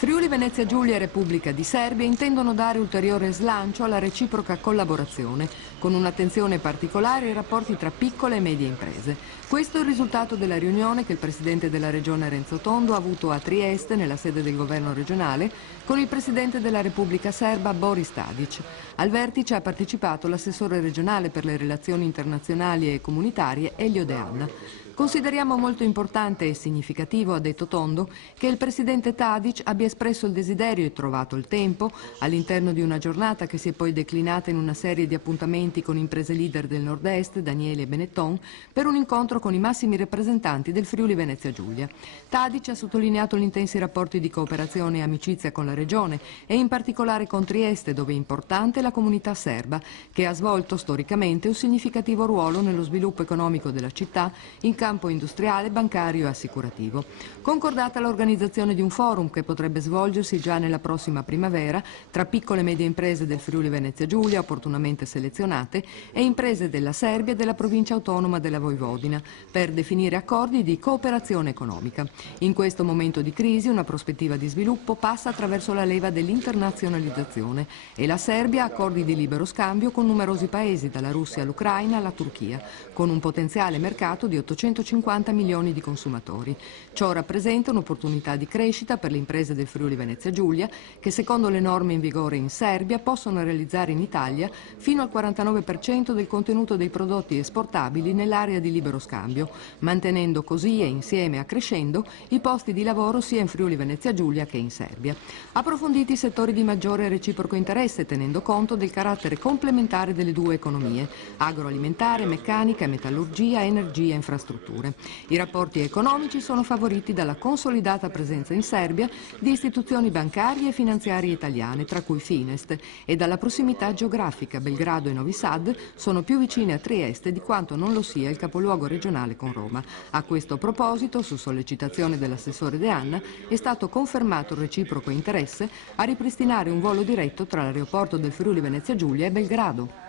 Friuli Venezia Giulia e Repubblica di Serbia intendono dare ulteriore slancio alla reciproca collaborazione, con un'attenzione particolare ai rapporti tra piccole e medie imprese. Questo è il risultato della riunione che il Presidente della Regione Renzo Tondo ha avuto a Trieste, nella sede del governo regionale, con il Presidente della Repubblica Serba Boris Tadic. Al vertice ha partecipato l'assessore regionale per le relazioni internazionali e comunitarie Elio De Anna. Consideriamo molto importante e significativo, ha detto Tondo, che il Presidente Tadic abbia espresso il desiderio e trovato il tempo, all'interno di una giornata che si è poi declinata in una serie di appuntamenti con imprese leader del Nord-Est, Daniele e Benetton, per un incontro con i massimi rappresentanti del Friuli Venezia Giulia. Tadic ha sottolineato gli intensi rapporti di cooperazione e amicizia con la regione e in particolare con Trieste, dove è importante la comunità serba, che ha svolto storicamente un significativo ruolo nello sviluppo economico della città in campo industriale, bancario e assicurativo. Concordata l'organizzazione di un forum che potrebbe svolgersi già nella prossima primavera tra piccole e medie imprese del Friuli Venezia Giulia, opportunamente selezionate, e imprese della Serbia e della provincia autonoma della Vojvodina, per definire accordi di cooperazione economica. In questo momento di crisi una prospettiva di sviluppo passa attraverso la leva dell'internazionalizzazione e la Serbia ha accordi di libero scambio con numerosi paesi, dalla Russia all'Ucraina alla Turchia, con un potenziale mercato di 850 milioni di consumatori. Ciò rappresenta un'opportunità di crescita per le imprese del Friuli Venezia Giulia che, secondo le norme in vigore in Serbia, possono realizzare in Italia fino al 49% del contenuto dei prodotti esportabili nell'area di libero scambio, mantenendo così e insieme accrescendo i posti di lavoro sia in Friuli Venezia Giulia che in Serbia. Approfonditi i settori di maggiore reciproco interesse, tenendo conto del carattere complementare delle due economie: agroalimentare, meccanica, metallurgia, energia e infrastrutture. I rapporti economici sono favoriti dalla consolidata presenza in Serbia di istituzioni bancarie e finanziarie italiane, tra cui Finest, e dalla prossimità geografica. Belgrado e Novi Sad sono più vicine a Trieste di quanto non lo sia il capoluogo regionale con Roma. A questo proposito, su sollecitazione dell'assessore De Anna, è stato confermato il reciproco interesse a ripristinare un volo diretto tra l'aeroporto del Friuli Venezia Giulia e Belgrado.